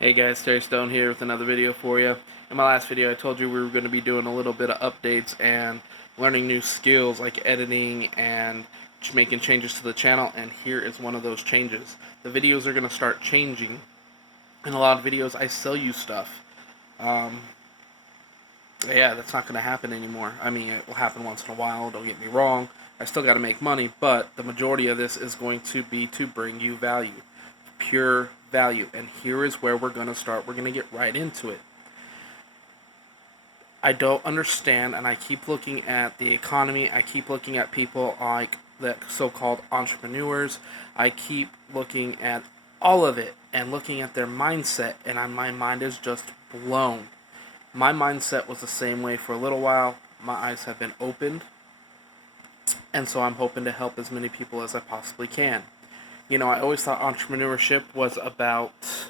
Hey guys, Terry Stone here with another video for you. In my last video I told you we were going to be doing a little bit of updates and learning new skills like editing and making changes to the channel, and here is one of those changes. The videos are going to start changing. In a lot of videos I sell you stuff. Yeah, that's not going to happen anymore. I mean, it will happen once in a while, don't get me wrong. I still got to make money, but the majority of this is going to be to bring you value. Pure value. And here is where we're going to start. We're going to get right into it. I don't understand, and I keep looking at the economy. I keep looking at people like the so-called entrepreneurs. I keep looking at all of it and looking at their mindset, and my mind is just blown. My mindset was the same way for a little while. My eyes have been opened, and so I'm hoping to help as many people as I possibly can. You know, I always thought entrepreneurship was about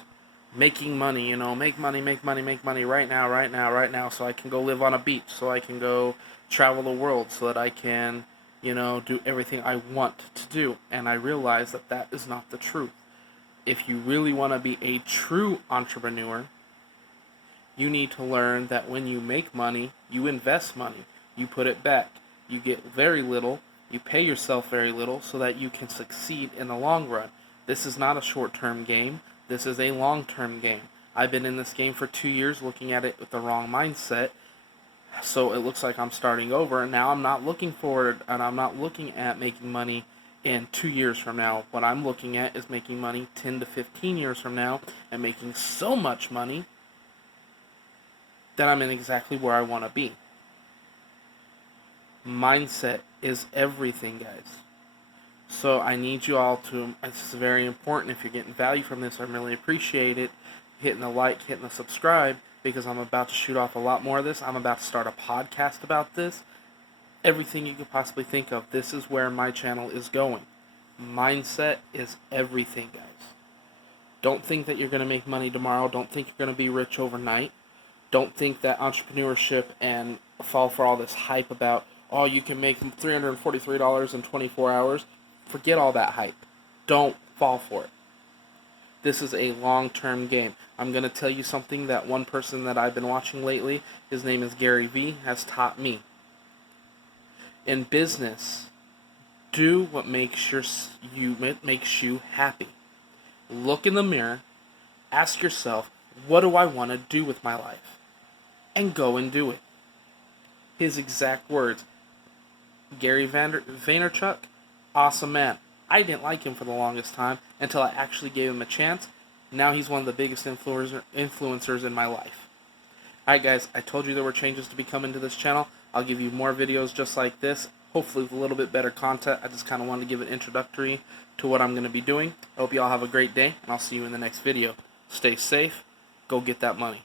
making money, make money, make money, make money right now, right now, right now, so I can go live on a beach, so I can go travel the world, so that I can, do everything I want to do. And I realize that that is not the truth. If you really want to be a true entrepreneur, you need to learn that when you make money, you invest money. You put it back. You get very little. You pay yourself very little so that you can succeed in the long run. This is not a short-term game. This is a long-term game. I've been in this game for 2 years looking at it with the wrong mindset. So it looks like I'm starting over. And now I'm not looking forward, and I'm not looking at making money in 2 years from now. What I'm looking at is making money 10 to 15 years from now and making so much money that I'm in exactly where I want to be. Mindset is everything, guys. So I need you all to, it's very important. If you're getting value from this, I really appreciate it. Hitting the like, hitting the subscribe, because I'm about to shoot off a lot more of this. I'm about to start a podcast about this. Everything you could possibly think of. This is where my channel is going. Mindset is everything, guys. Don't think that you're going to make money tomorrow. Don't think you're going to be rich overnight. Don't think that entrepreneurship and fall for all this hype about, oh, you can make $343 in 24 hours. Forget all that hype. Don't fall for it. This is a long-term game. I'm going to tell you something that one person that I've been watching lately, his name is Gary V, has taught me. In business, do what makes you happy. Look in the mirror, ask yourself, what do I want to do with my life? And go and do it. His exact words. Gary Vaynerchuk, awesome man. I didn't like him for the longest time until I actually gave him a chance. Now he's one of the biggest influencers in my life. Alright guys, I told you there were changes to be coming to this channel. I'll give you more videos just like this, hopefully with a little bit better content. I just kind of wanted to give an introductory to what I'm going to be doing. I hope you all have a great day, and I'll see you in the next video. Stay safe. Go get that money.